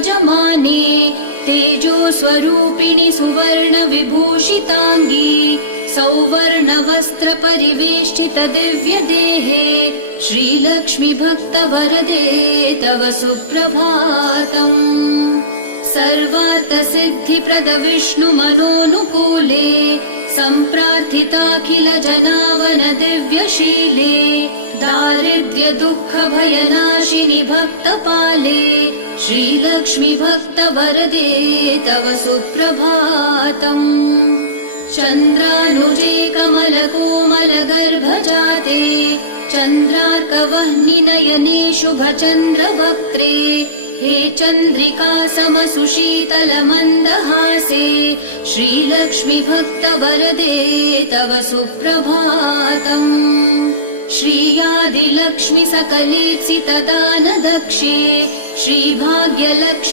जमाने तेजो स्वरूपिणि सुवर्ण विभूषितांगी सौवर्ण वस्त्र परिवेष्टित दिव्य देहे श्रीलक्ष्मी भक्त वरदे तव सुप्रभातम्। सर्वार्थ सिद्धि प्रद विष्णु मनोनुकूले सम्प्रार्थिताखिल जनावन दिव्यशीले दारिद्र्य दुःख भयनाशिनि भक्तपाले श्रीलक्ष्मी भक्त वरदे तव सुप्रभातम्। चन्द्रानुजे कमल कोमल गर्भजाते चन्द्रार्कवह्नि नयने शुभ चन्द्र वक्त्रे हे चन्द्रिका समसुशीतल मन्दहासे श्रीलक्ष्मी भक्त वरदे तव सुप्रभातम्। श्रीयादिलक्ष्मि सकलेत्सित दान दक्षे श्रीभाग्यलक्ष्मि